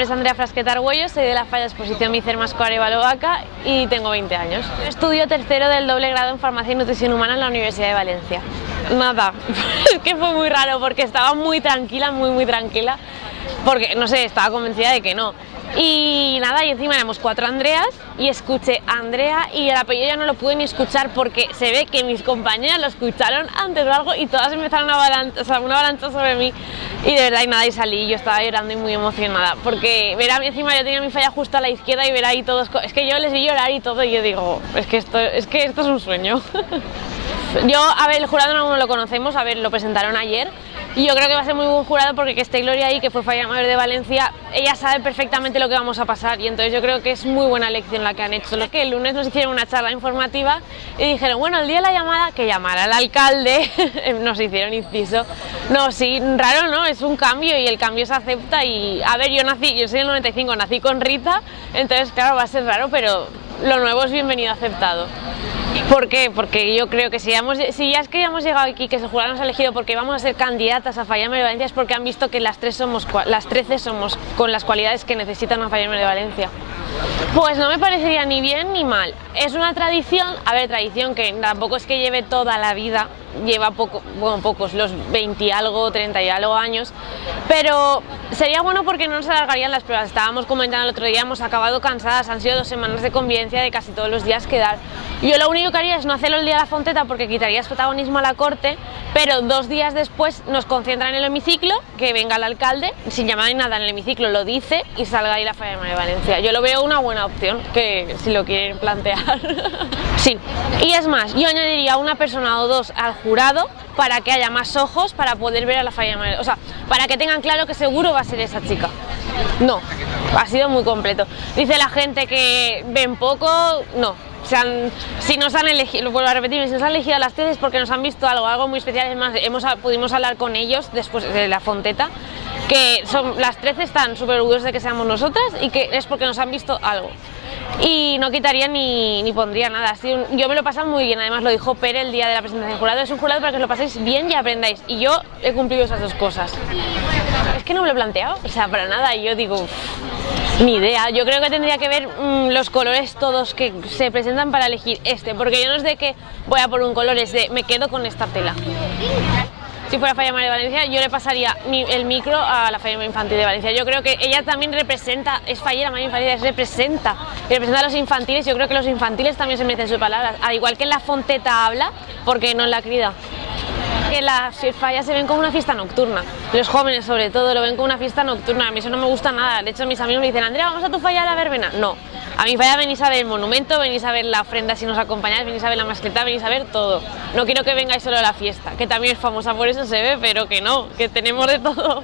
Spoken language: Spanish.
nombre es Andrea Frasqueta Argüello, soy de la Falla Exposición Micerma Arevalo Vaca y tengo 20 años. Estudio tercero del doble grado en Farmacia y Nutrición Humana en la Universidad de Valencia. Nada, es que fue muy raro porque estaba muy tranquila, muy tranquila, porque no sé, estaba convencida de que no. Y nada, y encima éramos 4 Andreas y escuché a Andrea y el apellido ya no lo pude ni escuchar porque se ve que mis compañeras lo escucharon antes o algo y todas empezaron a una avalancha sobre mí y de verdad y nada, y salí, yo estaba llorando y muy emocionada porque ver a mí encima yo tenía mi falla justo a la izquierda y ver ahí todos, es que yo les vi llorar y todo y yo digo, es que esto es un sueño. Yo, a ver, el jurado no lo conocemos, a ver, lo presentaron ayer y yo creo que va a ser muy buen jurado porque que esté Gloria ahí, que fue Falla Mayor de Valencia, ella sabe perfectamente lo que vamos a pasar y entonces yo creo que es muy buena lección la que han hecho. Que el lunes nos hicieron una charla informativa y dijeron, bueno, el día de la llamada, que llamara al alcalde, nos hicieron inciso. No, sí, raro, ¿no? Es un cambio y el cambio se acepta y, a ver, yo soy del 95, nací con Rita, entonces claro, va a ser raro, pero lo nuevo es bienvenido, aceptado. ¿Por qué? Porque yo creo que si ya es que hemos llegado aquí, que el jurado nos ha elegido porque vamos a ser candidatas a Falla Mayor de Valencia, es porque han visto que las 13 somos con las cualidades que necesitan una Falla Mayor de Valencia. Pues no me parecería ni bien ni mal. Es una tradición, a ver, tradición que tampoco es que lleve toda la vida, lleva pocos, los 20 y algo, 30 y algo años, pero sería bueno porque no nos alargarían las pruebas. Estábamos comentando el otro día, hemos acabado cansadas, han sido 2 semanas de convivencia de casi todos los días quedar. Yo lo único que haría es no hacerlo el día de la Fonteta porque quitarías protagonismo a la corte, pero 2 días después nos concentran en el hemiciclo, que venga el alcalde, sin llamar ni nada en el hemiciclo, lo dice y salga ahí la Falla Mayor de Valencia. Yo lo veo una buena opción, que si lo quieren plantear. Sí, y es más, yo añadiría una persona o 2 al jurado para que haya más ojos para poder ver a la Falla Mayor, o sea, para que tengan claro que seguro va a ser esa chica. No, ha sido muy completo. Dice la gente que ven poco, no. Si nos han elegido, lo vuelvo a repetir, si nos han elegido a las 13 es porque nos han visto algo muy especial. Es más, pudimos hablar con ellos después de la Fonteta, que las 13 están súper orgullosos de que seamos nosotras y que es porque nos han visto algo. Y no quitaría ni pondría nada. Yo me lo he pasado muy bien, además lo dijo Pere el día de la presentación del jurado, es un jurado para que os lo paséis bien y aprendáis. Y yo he cumplido esas 2 cosas. Es que no me lo he planteado, o sea, para nada, y yo digo, ni idea. Yo creo que tendría que ver los colores todos que se presentan para elegir porque yo no es de que voy a por un color, es de me quedo con esta tela. Si fuera Falla Mayor de Valencia, yo le pasaría el micro a la Falla Mayor Infantil de Valencia. Yo creo que ella también representa, es fallera Mayor Infantil, representa a los infantiles. Yo creo que los infantiles también se merecen sus palabras, al igual que en la Fonteta habla, porque no en la crida. Que las fallas se ven como una fiesta nocturna, los jóvenes sobre todo lo ven como una fiesta nocturna, a mí eso no me gusta nada. De hecho mis amigos me dicen, Andrea, ¿vamos a tu falla a la verbena? No, a mi falla venís a ver el monumento, venís a ver la ofrenda si nos acompañáis, venís a ver la mascleta, venís a ver todo. No quiero que vengáis solo a la fiesta, que también es famosa por eso se ve, pero que no, que tenemos de todo.